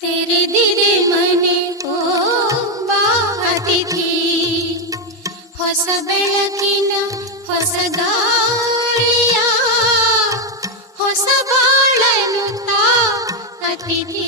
ತೆರೆದಿದೆ ಮನೆ ಓ ಬಾ ಅತಿಥಿ, ಹೊಸ ಬೆಳಕಿನ ಹೊಸ ಗಾಳಿಯ ಹೊಸ ಬಾಳನು ತಾ ಅತಿಥಿ.